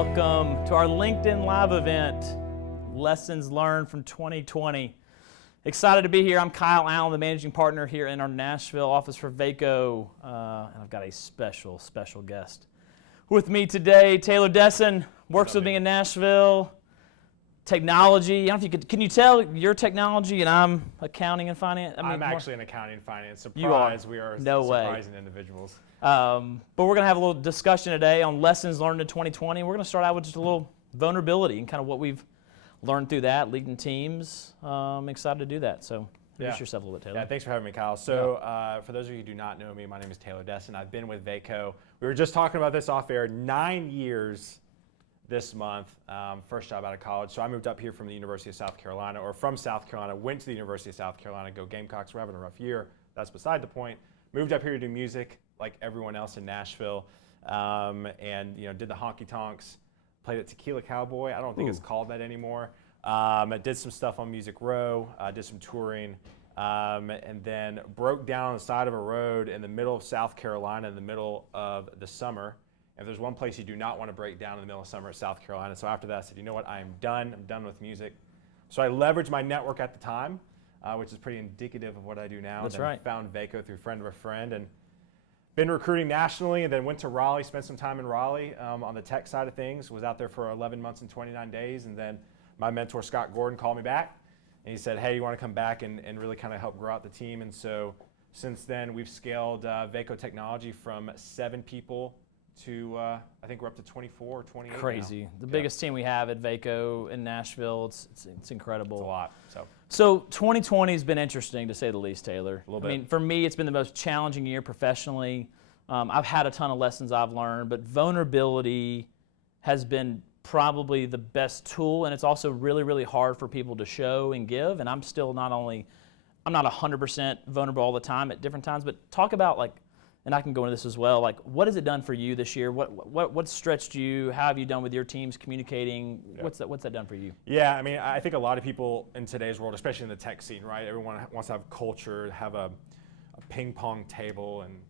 Welcome to our LinkedIn Live event, Lessons Learned from 2020. Excited to be here. I'm Kyle Allen, the managing partner here in our Nashville office for VACO, and I've got a special guest with me today. Taylor Desson works with me in Nashville. Technology. I don't know if you can you tell you're technology and I'm accounting and finance? I'm actually in accounting and finance. Surprise, you are. We are no surprising individuals. But we're going to have a little discussion today on lessons learned in 2020. We're going to start out with just a little vulnerability and kind of what we've learned through that, leading teams. I'm excited to do that. So introduce yourself a little bit, Taylor. Yeah, thanks for having me, Kyle. So for those of you who do not know me, my name is Taylor Desson. I've been with VACO. We were just talking about this off air, 9 years this month, first job out of college. So I moved up here from the University of South Carolina, or from South Carolina, went to the University of South Carolina, go Gamecocks. We're having a rough year. That's beside the point. Moved up here to do music like everyone else in Nashville, and did the honky tonks, played at Tequila Cowboy. I don't think it's called that anymore. I did some stuff on Music Row, did some touring, and then broke down on the side of a road in the middle of South Carolina in the middle of the summer. If there's one place you do not want to break down in the middle of summer, it's South Carolina. So after that, I said, you know what, I am done. I'm done with music. So I leveraged my network at the time, which is pretty indicative of what I do now. That's and then right. Found VACO through a friend of a friend, and been recruiting nationally, and then went to Raleigh, spent some time in Raleigh on the tech side of things. Was out there for 11 months and 29 days, and then my mentor, Scott Gordon, called me back, and he said, hey, you want to come back and really kind of help grow out the team? And so since then, we've scaled VACO Technology from 7 people to I think we're up to 24 or 28 Crazy. now. The biggest team we have at VACO in Nashville. It's incredible. It's a lot. So 2020 has been interesting, to say the least, Taylor. A little bit. I mean, for me, it's been the most challenging year professionally. I've had a ton of lessons I've learned, but vulnerability has been probably the best tool, and it's also really, really hard for people to show and give. And I'm still I'm not 100% vulnerable all the time at different times, but talk about, like, and I can go into this as well, like, what has it done for you this year? What stretched you? How have you done with your teams communicating? Yeah. What's that done for you? Yeah, I mean, I think a lot of people in today's world, especially in the tech scene, right? Everyone wants to have culture, have a ping pong table, and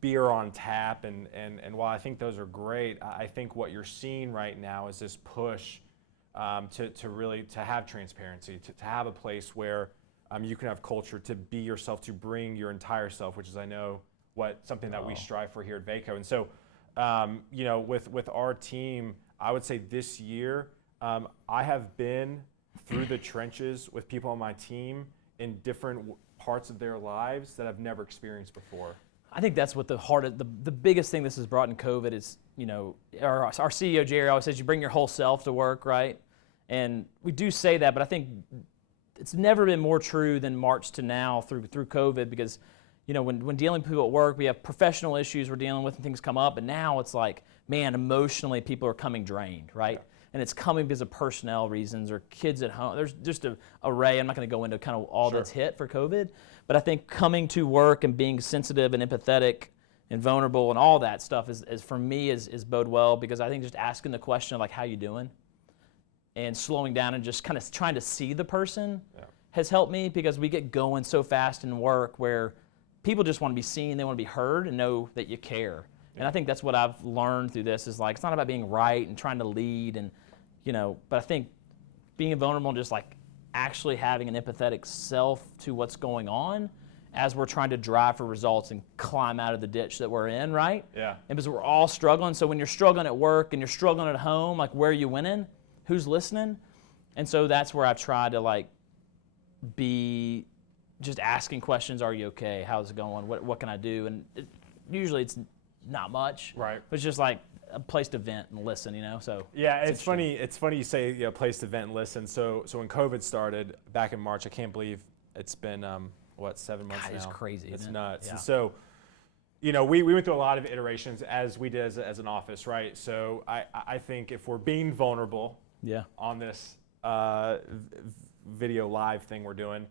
beer on tap, and while I think those are great, I think what you're seeing right now is this push to really have transparency, to have a place where you can have culture, to be yourself, to bring your entire self, which is, I know, something that we strive for here at VACO. And so, with our team, I would say this year, I have been through the trenches with people on my team in different parts of their lives that I've never experienced before. I think that's what the biggest thing this has brought in COVID is, our CEO, Jerry, always says you bring your whole self to work, right? And we do say that, but I think it's never been more true than March to now through COVID, because when dealing with people at work, we have professional issues we're dealing with and things come up, and now it's like, man, emotionally people are coming drained, right? Yeah. And it's coming because of personnel reasons or kids at home. There's just an array. I'm not going to go into kind of all that's hit for COVID, but I think coming to work and being sensitive and empathetic and vulnerable and all that stuff is for me is bode well, because I think just asking the question of, like, how you doing? And slowing down and just kind of trying to see the person has helped me, because we get going so fast in work where people just want to be seen, they want to be heard and know that you care. Yeah. And I think that's what I've learned through this is, like, it's not about being right and trying to lead, and but I think being vulnerable and just, like, actually having an empathetic self to what's going on as we're trying to drive for results and climb out of the ditch that we're in, right? Yeah. And because we're all struggling, so when you're struggling at work and you're struggling at home, like, where are you winning? Who's listening? And so that's where I've tried to, like, be just asking questions. Are you okay? How's it going? What can I do? And usually it's not much. Right. But it's just like a place to vent and listen, So yeah, it's funny. It's funny you say place to vent and listen. So when COVID started back in March, I can't believe it's been 7 months now. It's crazy. It's isn't nuts. Yeah. And so we went through a lot of iterations as we did as an office, right? So I think if we're being vulnerable on this video live thing we're doing,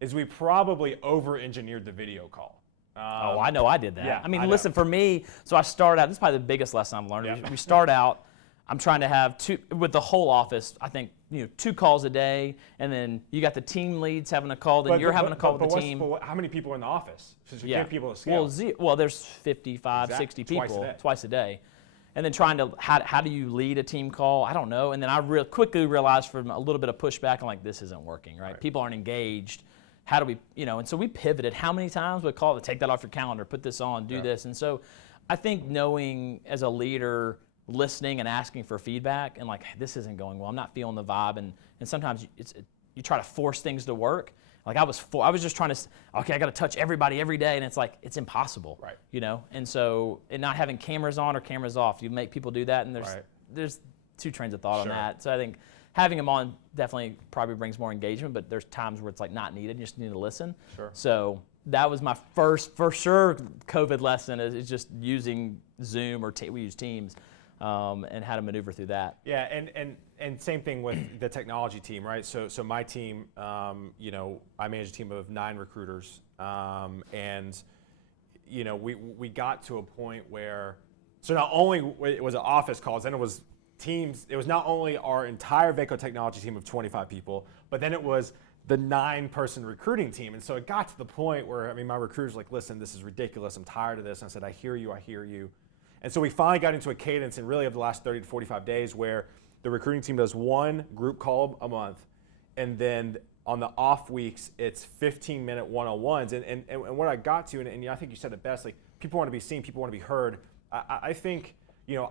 is we probably over-engineered the video call. I know I did that. Yeah, I mean, listen, for me, so I start out, this is probably the biggest lesson I've learned. Yeah. We start out, I'm trying to have with the whole office, I think, 2 calls a day, and then you got the team leads having a call, then you're having a call with the team. But how many people are in the office? Since you give people a scale. Well, there's 55, 60 people twice a day. and then trying to, how do you lead a team call? I don't know. And then I quickly realized from a little bit of pushback, I'm like, this isn't working, right? People aren't engaged. How do we, and so we pivoted. How many times we call it, take that off your calendar, put this on, do this. And so I think knowing as a leader, listening and asking for feedback and like, this isn't going well, I'm not feeling the vibe. And sometimes you try to force things to work. Like I was just trying to, okay, I got to touch everybody every day. And it's like, it's impossible, And so, and not having cameras on or cameras off, you make people do that. And there's two trains of thought on that. So I think having them on definitely probably brings more engagement, but there's times where it's like not needed. You just need to listen. So that was my first, for sure, COVID lesson is just using Zoom or we use Teams. And how to maneuver through that. Yeah, and same thing with the technology team, right? So my team, I manage a team of 9 recruiters, and we got to a point where, so not only it was an office calls, then it was teams. It was not only our entire Vaco technology team of 25 people, but then it was the 9-person recruiting team. And so it got to the point where, my recruiters were like, listen, this is ridiculous. I'm tired of this. And I said, I hear you. And so we finally got into a cadence, and really over the last 30 to 45 days, where the recruiting team does 1 group call a month, and then on the off weeks, it's 15-minute one-on-ones. And what I got to, and I think you said it best, like people want to be seen, people want to be heard. I think,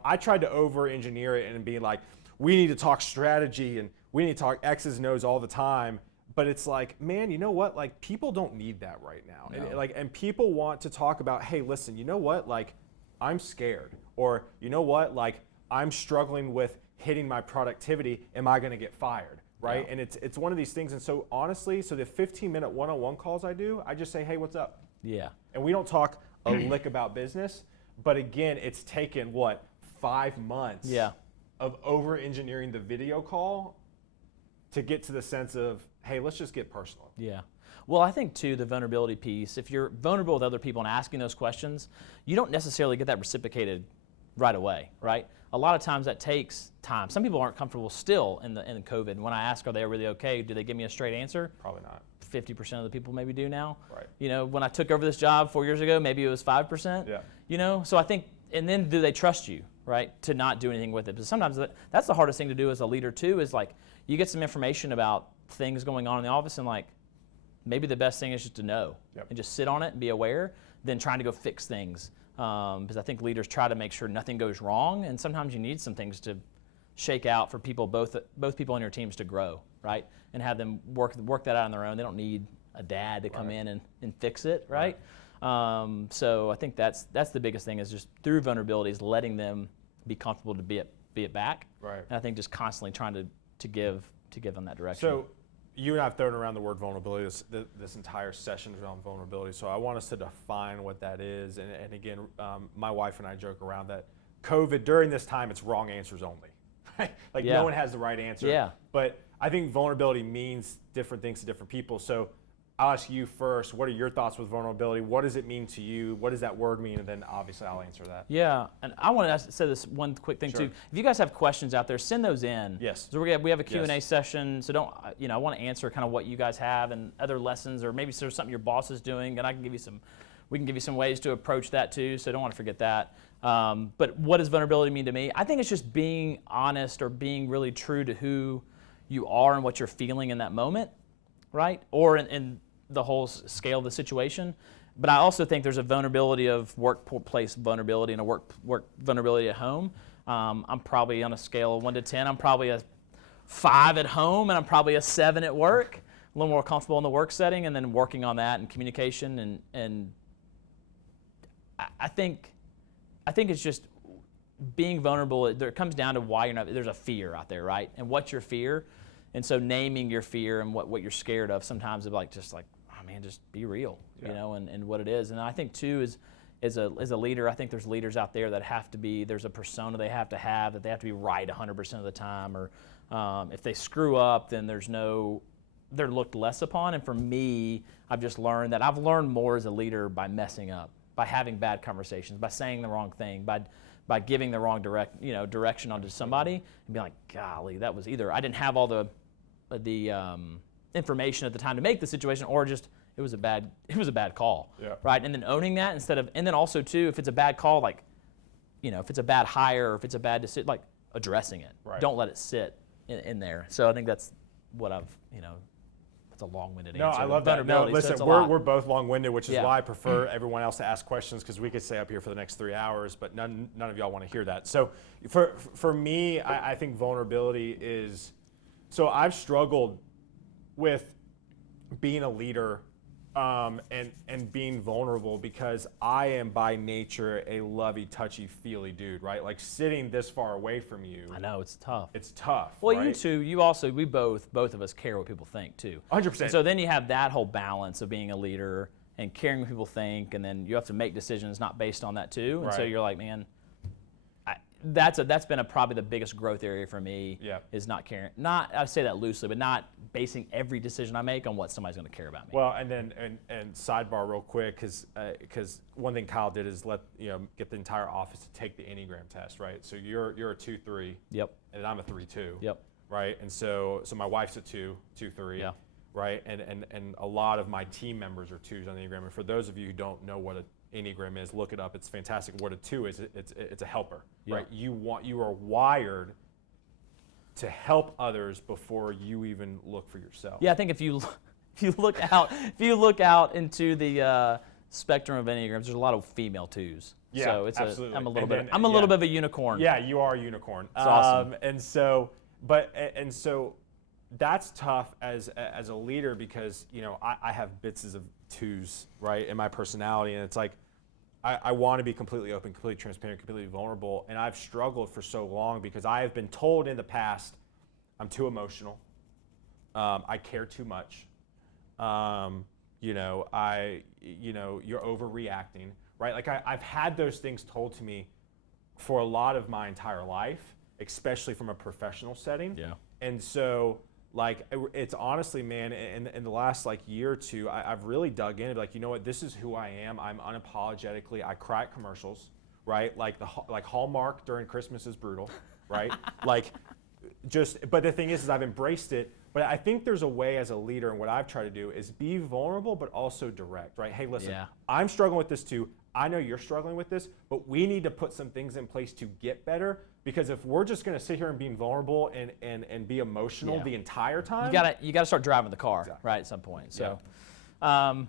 I tried to over-engineer it and be like, we need to talk strategy and we need to talk X's and O's all the time. But it's like, man, you know what? Like people don't need that right now. No. And people want to talk about, hey, listen, you know what? Like, I'm scared, or you know what, like I'm struggling with hitting my productivity. Am I going to get fired, right? Yeah. And it's one of these things. And so honestly, the 15-minute one-on-one calls I do, I just say, hey, what's up? Yeah. And we don't talk a lick about business, but again, it's taken 5 months of over-engineering the video call to get to the sense of, hey, let's just get personal. Yeah. Well, I think, too, the vulnerability piece, if you're vulnerable with other people and asking those questions, you don't necessarily get that reciprocated right away, right? A lot of times that takes time. Some people aren't comfortable still in COVID. And when I ask, are they really okay, do they give me a straight answer? Probably not. 50% of the people maybe do now. Right. When I took over this job 4 years ago, maybe it was 5%. Yeah. So I think, and then do they trust you, right, to not do anything with it? Because sometimes that's the hardest thing to do as a leader, too, is like you get some information about things going on in the office and like, maybe the best thing is just to know and just sit on it and be aware than trying to go fix things. Because I think leaders try to make sure nothing goes wrong, and sometimes you need some things to shake out for people, both people on your teams to grow, right? And have them work that out on their own. They don't need a dad to come in and fix it, right? So I think that's the biggest thing is just through vulnerabilities, letting them be comfortable to be it back. Right. And I think just constantly trying to give them that direction. So you and I have thrown around the word vulnerability. This entire session is around vulnerability. So I want us to define what that is. And again, my wife and I joke around that COVID, during this time, it's wrong answers only. Like no one has the right answer. Yeah. But I think vulnerability means different things to different people. So I'll ask you first, what are your thoughts with vulnerability? What does it mean to you? What does that word mean? And then obviously I'll answer that. Yeah, and I want to say this one quick thing too. If you guys have questions out there, send those in. Yes. So we have a Q&A session, so don't, I want to answer kind of what you guys have and other lessons, or maybe there's something your boss is doing, and we can give you some ways to approach that too, so don't want to forget that. But what does vulnerability mean to me? I think it's just being honest or being really true to who you are and what you're feeling in that moment, right? Or in the whole scale of the situation. But I also think there's a vulnerability of workplace vulnerability and a work vulnerability at home. I'm probably on a scale of 1 to 10. I'm probably a 5 at home, and I'm probably a 7 at work. A little more comfortable in the work setting, and then working on that and communication. And I think it's just being vulnerable. It comes down to why you're not. There's a fear out there, right? And what's your fear? And so naming your fear and what you're scared of sometimes is just be real, and what it is. And I think too as a leader, I think there's leaders out there that there's a persona they have to have, that they have to be right 100% of the time, or if they screw up, then they're looked less upon. And for me, I've just learned that I've learned more as a leader by messing up, by having bad conversations, by saying the wrong thing, by giving the wrong direction onto somebody, and being like, golly, that was either I didn't have all the information at the time to make the situation, or just it was a bad call, right? And then owning that and then also too, if it's a bad call, like if it's a bad hire or if it's a bad decision, like addressing it. Right. Don't let it sit in there. So I think that's what I've, it's a long-winded No, answer. I love that. No, Vulnerability, so listen, it's a we're lot. both long-winded, which is Yeah. why I prefer everyone else to ask questions, because we could stay up here for the next 3 hours, but none of y'all want to hear that. So for me, I think vulnerability is, so I've struggled with being a leader and being vulnerable, because I am by nature a lovey, touchy, feely dude, right? Like sitting this far away from you. I know, it's tough. It's tough. Well, right? you too, we both of us care what people think too. 100%. And so then you have that whole balance of being a leader and caring what people think, and then you have to make decisions not based on that too. And so Right. you're like, man, that's been probably the biggest growth area for me. Yeah. Is not caring. Not, I say that loosely, but not basing every decision I make on what somebody's going to care about me. Well, and then and sidebar real quick, because one thing Kyle did is get the entire office to take the Enneagram test, right? So you're a 2-3. Yep. And I'm a 3-2. Yep. Right. And so my wife's a 2-3. Yeah. Right. And a lot of my team members are 2s on the Enneagram. And for those of you who don't know what an Enneagram is, look it up. It's fantastic. What a 2 is, it's a helper. Yeah. Right. You are wired to help others before you even look for yourself. Yeah, I think if you look out into the spectrum of Enneagrams, there's a lot of female 2s. Yeah, so it's absolutely. I'm a little And bit then- bit of a unicorn. Yeah, you are a unicorn. It's awesome. And so that's tough as a leader, because I have bits of 2s, right, in my personality, and it's like I want to be completely open, completely transparent, completely vulnerable, and I've struggled for so long because I have been told in the past I'm too emotional, I care too much, you're overreacting, right? Like I've had those things told to me for a lot of my entire life, especially from a professional setting. Yeah. And so, like, it's honestly, man, in the last year or two, I've really dug in and be like, you know what, this is who I am. I'm unapologetically, I cry at commercials, right? Like Hallmark during Christmas is brutal, right? But the thing is I've embraced it. But I think there's a way as a leader, and what I've tried to do is be vulnerable, but also direct, right? Hey, listen, Yeah. I'm struggling with this too. I know you're struggling with this, but we need to put some things in place to get better. Because if we're just going to sit here and be vulnerable and be emotional the entire time, you gotta start driving the car, Exactly. right, at some point. So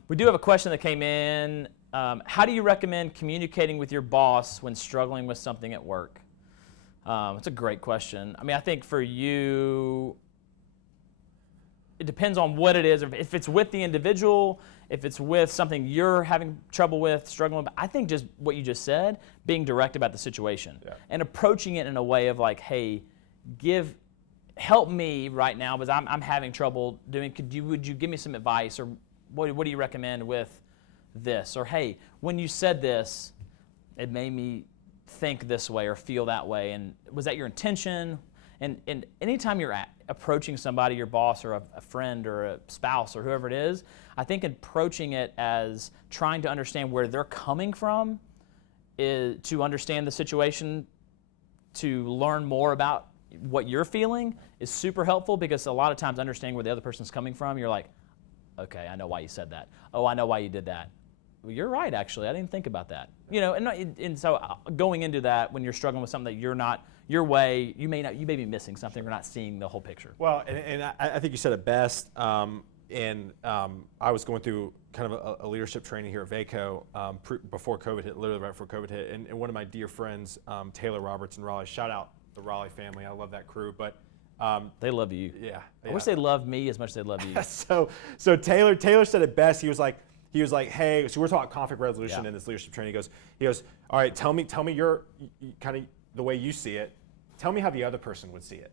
we do have a question that came in. How do you recommend communicating with your boss when struggling with something at work? It's a great question. I mean, I think for you, it depends on what it is. If it's with the individual, if it's with something you're having trouble with, struggling with, I think just what you just said, being direct about the situation and approaching it in a way of like, hey, help me right now because I'm having trouble doing. Would you give me some advice, or what do you recommend with this? Or hey, when you said this, it made me think this way or feel that way, and was that your intention? And anytime you're approaching somebody, your boss or a friend or a spouse or whoever it is, I think approaching it as trying to understand where they're coming from is to understand the situation, to learn more about what you're feeling is super helpful, because a lot of times understanding where the other person's coming from, you're like, okay, I know why you said that. Oh, I know why you did that. Well, you're right, actually. I didn't think about that. And so going into that, when you're struggling with something that you're not your way, you may be missing something or not seeing the whole picture. Well, and I think you said it best. I was going through kind of a leadership training here at VACO before COVID hit, literally right before COVID hit. And one of my dear friends, Taylor Roberts in Raleigh, shout out the Raleigh family. I love that crew. But they love you. Yeah. I wish they loved me as much as they love you. So Taylor said it best. He was like, hey, so we're talking conflict resolution in this leadership training. He goes, all right, tell me your kind of the way you see it. Tell me how the other person would see it.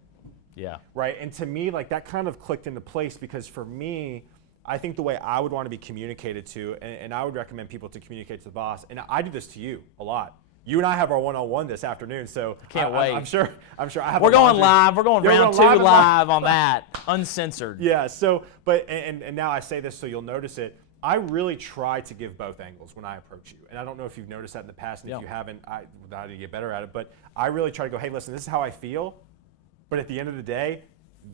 Yeah. Right. And to me, like, that kind of clicked into place, because for me, I think the way I would want to be communicated to, and I would recommend people to communicate to the boss, and I do this to you a lot. You and I have our one-on-one this afternoon, so can't wait. I'm sure I have. We're going live. We're going round 2 live on that, uncensored. Yeah. So, but and now I say this so you'll notice it. I really try to give both angles when I approach you. And I don't know if you've noticed that in the past, and if you haven't, I need to get better at it. But I really try to go, hey, listen, this is how I feel. But at the end of the day,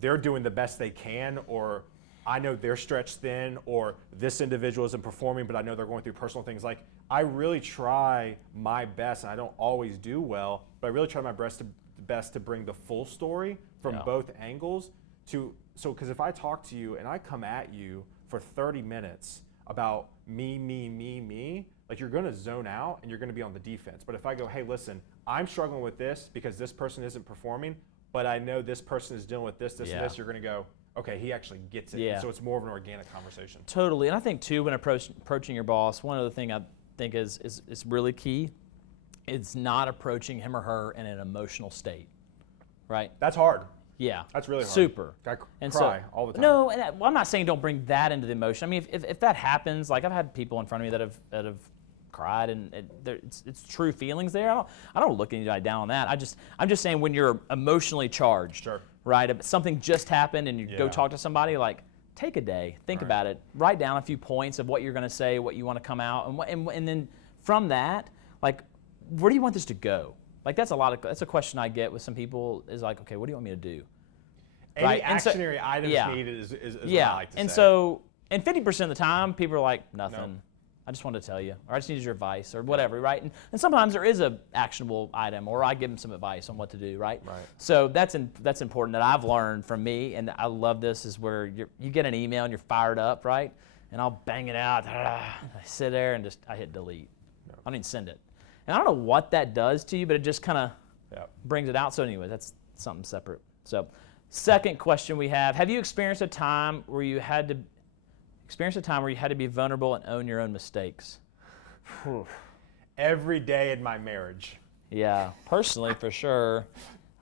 they're doing the best they can, or I know they're stretched thin, or this individual isn't performing, but I know they're going through personal things. Like, I really try my best, and I don't always do well, but I really try my best to bring the full story from both angles because if I talk to you and I come at you for 30 minutes about me, like, you're going to zone out and you're going to be on the defense. But if I go, hey, listen, I'm struggling with this because this person isn't performing, but I know this person is dealing with this, and this, you're going to go, okay, he actually gets it. Yeah. And so it's more of an organic conversation. Totally. And I think, too, when approaching your boss, one other thing I think is really key, it's not approaching him or her in an emotional state, right? That's hard. Yeah. That's really hard. Super. I and cry all the time. No, and I'm not saying don't bring that into the emotion. I mean, if that happens, like, I've had people in front of me that have cried, and it's true feelings there. I don't look anybody down on that. I'm just saying, when you're emotionally charged, right? If something just happened and you go talk to somebody, like, take a day, think about it, write down a few points of what you're going to say, what you want to come out, and then from that, like, where do you want this to go? Like, that's a question I get with some people, is like, okay, what do you want me to do? Any actionary items needed is what I like to say. And so, and 50% of the time, people are like, nothing. No. I just wanted to tell you, or I just needed your advice, or whatever, right? And sometimes there is a actionable item, or I give them some advice on what to do, right? So that's important that I've learned from me, and I love this, is where you get an email and you're fired up, right? And I'll bang it out. I sit there and I hit delete. I don't even send it. And I don't know what that does to you, but it just kind of brings it out. So anyway, that's something separate. So second question we have you experienced a time where you had to be vulnerable and own your own mistakes? Every day in my marriage. Yeah, personally, for sure.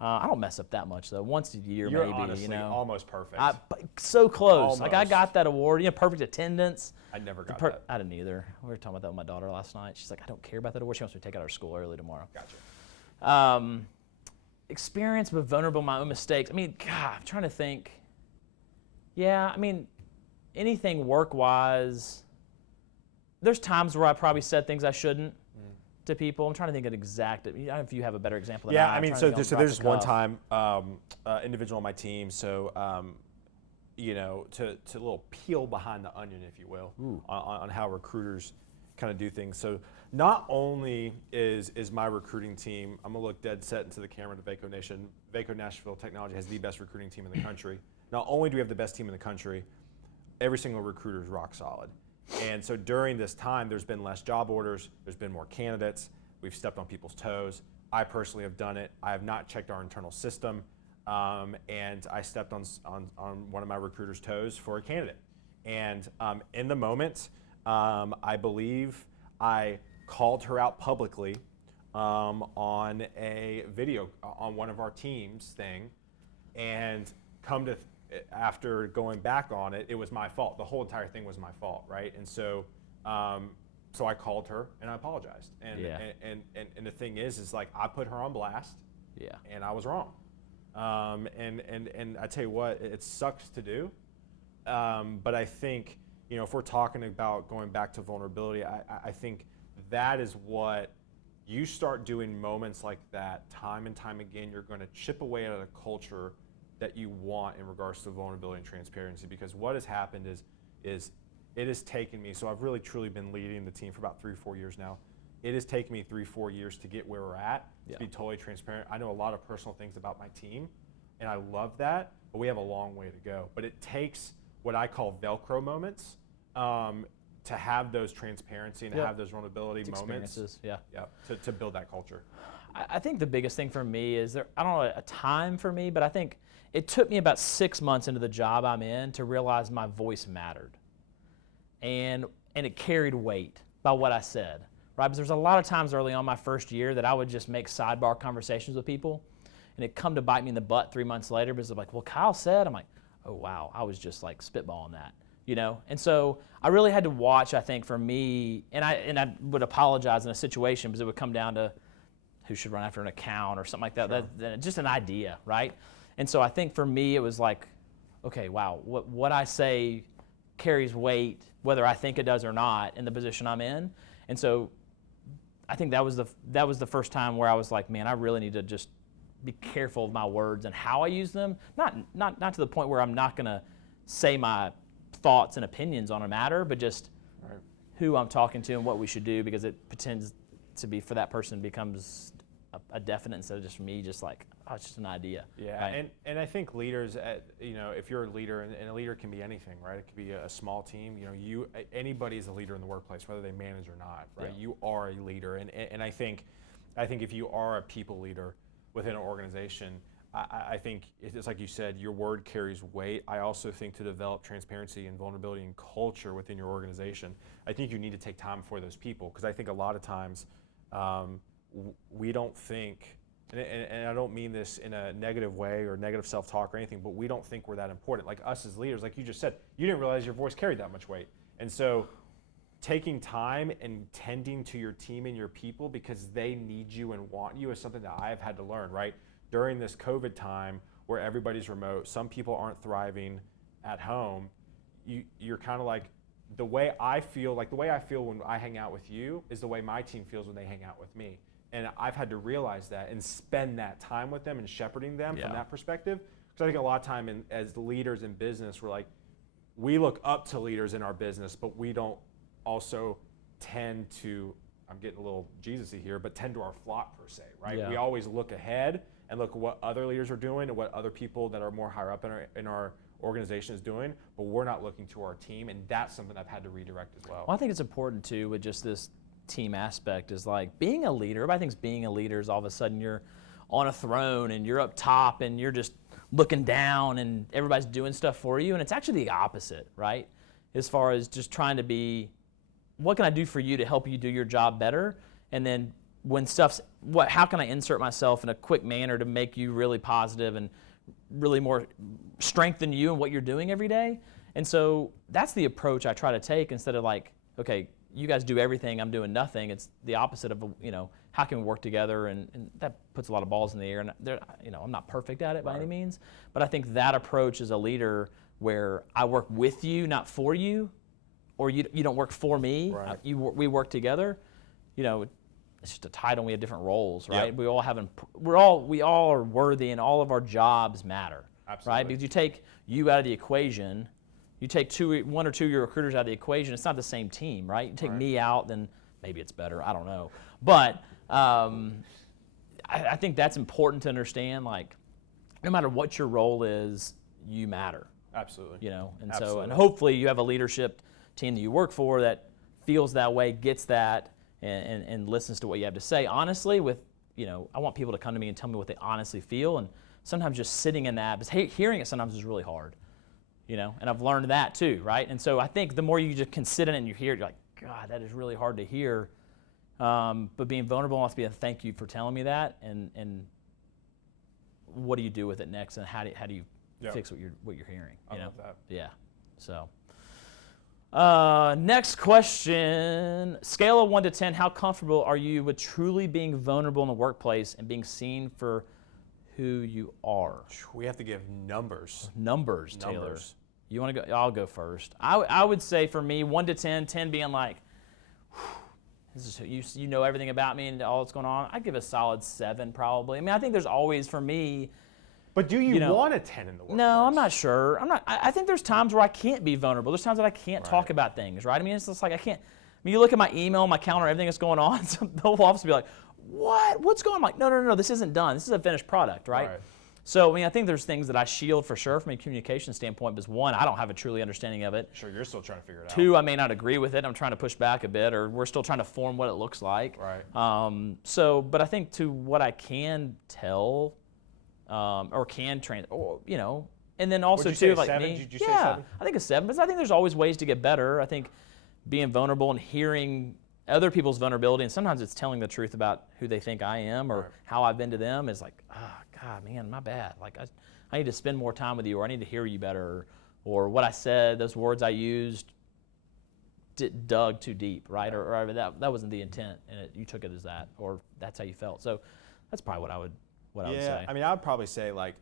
I don't mess up that much, though. Once a year, You're maybe. Honestly, almost perfect. So close. Almost. Like, I got that award. Perfect attendance. I never got that. I didn't either. We were talking about that with my daughter last night. She's like, I don't care about that award. She wants me to take out of her school early tomorrow. Gotcha. Experience with vulnerable, my own mistakes. I mean, God, I'm trying to think. Yeah, I mean, anything work-wise, there's times where I probably said things I shouldn't to people. I'm trying to think of I don't know if you have a better example than I. Yeah, I mean, so there's one time, individual on my team, so, to a little peel behind the onion, if you will, on how recruiters kind of do things. So not only is my recruiting team, I'm going to look dead set into the camera to Vaco Nation, Vaco Nashville Technology has the best recruiting team in the country. Not only do we have the best team in the country, every single recruiter is rock solid. And so during this time, there's been less job orders, there's been more candidates, we've stepped on people's toes. I personally have done it. I have not checked our internal system, and I stepped on one of my recruiter's toes for a candidate. And in the moment, I believe I called her out publicly on a video on one of our teams thing, and after going back on it, it was my fault. The whole entire thing was my fault, right? And so, so I called her and I apologized. And the thing is like, I put her on blast. Yeah. And I was wrong. And I tell you what, it sucks to do. But I think, if we're talking about going back to vulnerability, I think that is what you start doing moments like that time and time again. You're going to chip away at a culture that you want in regards to vulnerability and transparency, because what has happened is it has taken me, so I've really truly been leading the team for about 3 or 4 years now. It has taken me 3 or 4 years to get where we're at, to be totally transparent. I know a lot of personal things about my team, and I love that, but we have a long way to go. But it takes what I call Velcro moments to have those transparency and to have those vulnerability moments. To build that culture. I think the biggest thing for me is I don't know a time for me, but I think it took me about 6 months into the job I'm in to realize my voice mattered. And it carried weight by what I said, right? Because there's a lot of times early on my first year that I would just make sidebar conversations with people, and it come to bite me in the butt 3 months later, because they're like, well, Kyle said, I'm like, oh, wow, I was just like spitballing that, And so I really had to watch, I think, for me, and I would apologize in a situation because it would come down to who should run after an account or something like that. Sure. Just an idea, right? And so I think for me it was like, okay, wow, what I say carries weight, whether I think it does or not, in the position I'm in. And so I think that was the first time where I was like, man, I really need to just be careful of my words and how I use them. Not to the point where I'm not going to say my thoughts and opinions on a matter, but just who I'm talking to and what we should do, because it pretends to be for that person becomes a definite instead of just for me, just like, oh, it's just an idea. Yeah, right? and I think leaders, if you're a leader, and a leader can be anything, right? It could be a small team. Anybody is a leader in the workplace, whether they manage or not, right? Yeah. You are a leader, and I think if you are a people leader within an organization, I think it's like you said, your word carries weight. I also think to develop transparency and vulnerability and culture within your organization, I think you need to take time for those people, because I think a lot of times we don't think, and I don't mean this in a negative way or negative self-talk or anything, but we don't think we're that important. Like us as leaders, like you just said, you didn't realize your voice carried that much weight. And so taking time and tending to your team and your people because they need you and want you is something that I've had to learn, right? During this COVID time where everybody's remote, some people aren't thriving at home, you're kind of like, the way I feel when I hang out with you is the way my team feels when they hang out with me. And I've had to realize that and spend that time with them and shepherding them from that perspective. Because I think a lot of time as leaders in business, we look up to leaders in our business, but we don't also tend to, I'm getting a little Jesus-y here, but tend to our flock per se, right? Yeah. We always look ahead and look at what other leaders are doing and what other people that are more higher up in our organization is doing, but we're not looking to our team, and that's something I've had to redirect as well. Well, I think it's important too with just this team aspect is like being a leader. Everybody thinks being a leader is all of a sudden you're on a throne and you're up top and you're just looking down and everybody's doing stuff for you, and it's actually the opposite, right? As far as just trying to be, what can I do for you to help you do your job better? And then when how can I insert myself in a quick manner to make you really positive and really more strengthen you in what you're doing every day? And so that's the approach I try to take, instead of like, okay, you guys do everything, I'm doing nothing. It's the opposite of, how can we work together? And that puts a lot of balls in the air. And I'm not perfect at it by any means, but I think that approach as a leader where I work with you, not for you, or you don't work for me, we work together, it's just a title and we have different roles, right? Yep. We all are worthy and all of our jobs matter. Absolutely. Right? Because you take you out of the equation, you take one or two of your recruiters out of the equation, it's not the same team, right? You take me out, then maybe it's better, I don't know. But I think that's important to understand, like, no matter what your role is, you matter. Absolutely. And hopefully you have a leadership team that you work for that feels that way, gets that, and listens to what you have to say. Honestly, I want people to come to me and tell me what they honestly feel, and sometimes just sitting in that, because hearing it sometimes is really hard, and I've learned that too, right? And so I think the more you just can sit in it and you hear it, you're like, God, that is really hard to hear. But being vulnerable wants to be a thank you for telling me that, and what do you do with it next, and how do you fix what you're hearing? I love that. Yeah. So. Next question. Scale of 1 to 10, how comfortable are you with truly being vulnerable in the workplace and being seen for who you are? We have to give numbers. Numbers, Taylor. You want to go? I'll go first. I would say for me, 1 to 10, 10 being like, this is you know everything about me and all that's going on. I'd give a solid 7 probably. I mean, I think there's always, for me, but do you want a 10 in the workplace? No, I'm not sure. I think there's times where I can't be vulnerable. There's times that I can't talk about things, right? I mean, it's just like I can't. I mean, you look at my email, my calendar, everything that's going on, so the whole office will be like, what? What's going on? I'm like, no, this isn't done. This is a finished product, right? So, I mean, I think there's things that I shield for sure from a communication standpoint, because one, I don't have a truly understanding of it. Sure, you're still trying to figure it out. 2, I may not agree with it. I'm trying to push back a bit, or we're still trying to form what it looks like. Right. But I think to what I can tell, or can and then also too, like 7? me, Did you say 7? I think a 7. But I think there's always ways to get better. I think being vulnerable and hearing other people's vulnerability, and sometimes it's telling the truth about who they think I am or how I've been to them, is like, God, man, my bad. Like I need to spend more time with you, or I need to hear you better, or what I said, those words I used, dug too deep, right? Or that wasn't the intent, and you took it as that, or that's how you felt. So that's probably what I would say. I mean, I would probably say like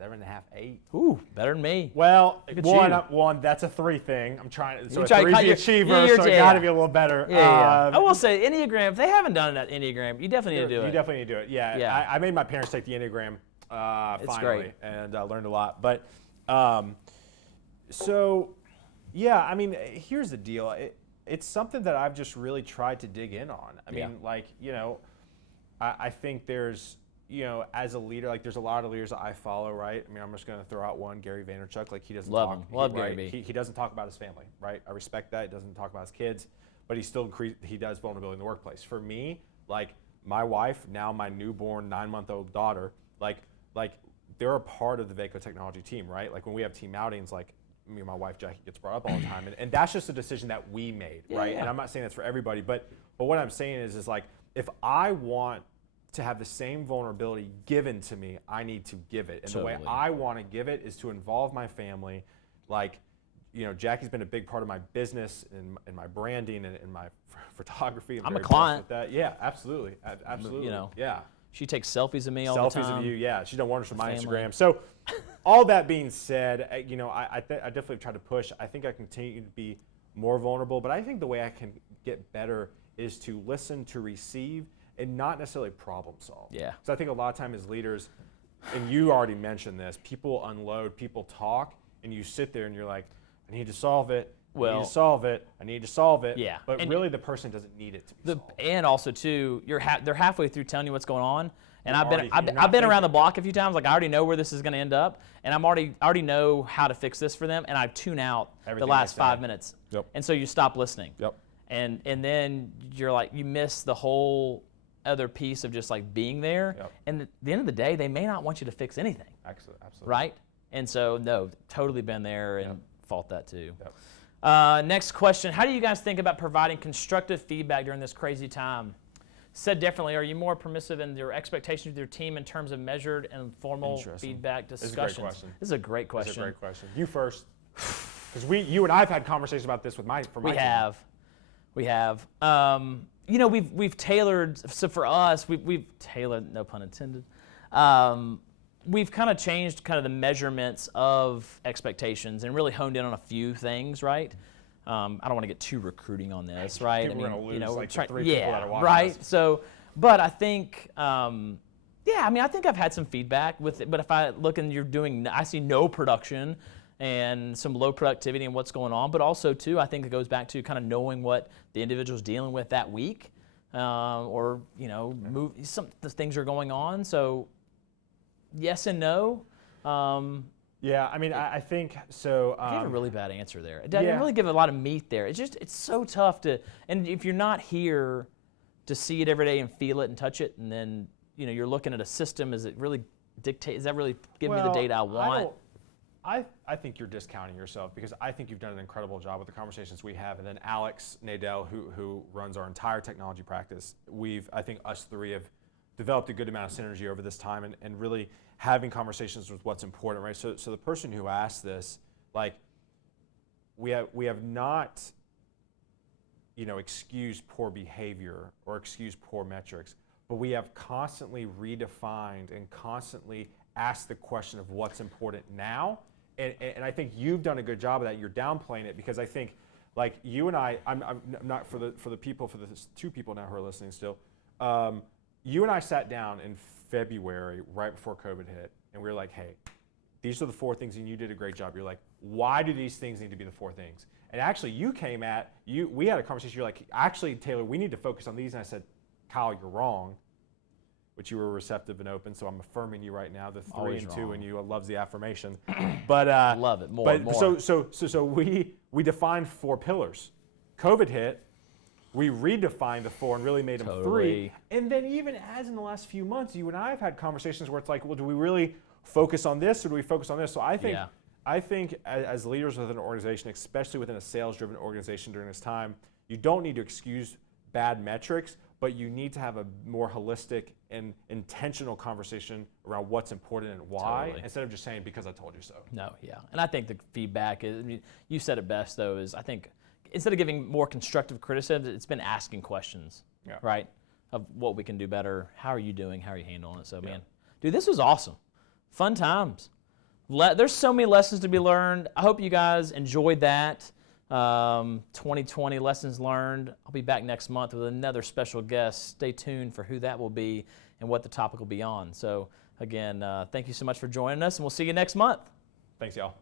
7.5, 8. Ooh, better than me. Well, one, that's a 3 thing. I'm trying. So a 3's the achiever, so it got to be a little better. Yeah. I will say Enneagram. If they haven't done that Enneagram, you definitely need to do it. You definitely need to do it. Yeah. I made my parents take the Enneagram finally, great. and learned a lot. But So, yeah, I mean, here's the deal. It's something that I've just really tried to dig in on. I mean, like, I think there's, as a leader, like there's a lot of leaders that I follow, right? I mean, I'm just going to throw out one, Gary Vaynerchuk. Like he doesn't Love Gary V. He doesn't talk about his family, right? I respect that. He doesn't talk about his kids, but he does vulnerability in the workplace. For me, like my wife, now my newborn 9-month-old daughter, like they're a part of the Vaco technology team, right? Like when we have team outings, like me and my wife Jackie gets brought up all the time, and that's just a decision that we made, right? And I'm not saying that's for everybody, but what I'm saying is like if I want to have the same vulnerability given to me, I need to give it. And the way I want to give it is to involve my family. Like, Jackie's been a big part of my business and my branding and my photography. I'm a client. With that. Yeah, absolutely. Absolutely. Yeah. She takes selfies of me all the time. Selfies of you, yeah. She's done wonders for my Instagram. So all that being said, I definitely try to push. I think I continue to be more vulnerable, but I think the way I can get better is to listen, to receive, and not necessarily problem solve. Yeah. So I think a lot of time as leaders, and you already mentioned this, people unload, people talk, and you sit there and you're like, I need to solve it. I need to solve it. I need to solve it. Yeah. But really, the person doesn't need it to be solved. And also too, they're halfway through telling you what's going on, and I've been around the block a few times. Like I already know where this is going to end up, and I already know how to fix this for them, and I tune out the last 5 minutes. Yep. And so you stop listening. Yep. And then you're like, you miss the whole other piece of just like being there. Yep. And at the end of the day, they may not want you to fix anything. Absolutely. Right? And so, no, totally been there and fault that too. Yep. Next question. How do you guys think about providing constructive feedback during this crazy time? Said differently, are you more permissive in your expectations with your team in terms of measured and formal feedback discussions? This is a great question. This is a great question. You first. Because you and I have had conversations about this with my team. We have. We've tailored, so for us, we've tailored, no pun intended. We've kind of changed kind of the measurements of expectations and really honed in on a few things, right? I don't want to get too recruiting on this, right? We're going to lose we're like trying, 3 people that are watching right? us. So, but I think, I think I've had some feedback with it, but if I look and I see no production and some low productivity and what's going on, but also too, I think it goes back to kind of knowing what the individual's dealing with that week, or the things are going on. So, yes and no. Yeah, I mean, I think so. I gave a really bad answer there. I didn't really give a lot of meat there. It's so tough and if you're not here to see it every day and feel it and touch it, and then you're looking at a system, is that really giving me the data I want? I think you're discounting yourself, because I think you've done an incredible job with the conversations we have, and then Alex Nadell, who runs our entire technology practice. I think us three have developed a good amount of synergy over this time, and really having conversations with what's important, right? So the person who asked this, like, we have not, excused poor behavior or excused poor metrics, but we have constantly redefined and constantly asked the question of what's important now. And I think you've done a good job of that. You're downplaying it, because I think, like, you and I'm not for the 2 people now who are listening still. You and I sat down in February right before COVID hit, and we were like, hey, these are the 4 things, and you did a great job. You're like, why do these things need to be the 4 things? And actually, we had a conversation. You're like, actually, Taylor, we need to focus on these. And I said, Kyle, you're wrong. Which you were receptive and open, so I'm affirming you right now. The 3 Always and 2 wrong. and you loves the affirmation. But love it more. So we defined 4 pillars. COVID hit. We redefined the 4 and really made them 3. And then even as in the last few months, you and I have had conversations where it's like, well, do we really focus on this, or do we focus on this? So I think as leaders within an organization, especially within a sales-driven organization during this time, you don't need to excuse bad metrics, but you need to have a more holistic and intentional conversation around what's important and why, instead of just saying, because I told you so. No, yeah. And I think the feedback is, you said it best though, is I think instead of giving more constructive criticism, it's been asking questions, right? Of what we can do better. How are you doing? How are you handling it? So, man, dude, this was awesome. Fun times. There's so many lessons to be learned. I hope you guys enjoyed that. 2020 lessons learned. I'll be back next month with another special guest. Stay tuned for who that will be and what the topic will be on. So again, thank you so much for joining us, and we'll see you next month. Thanks, y'all.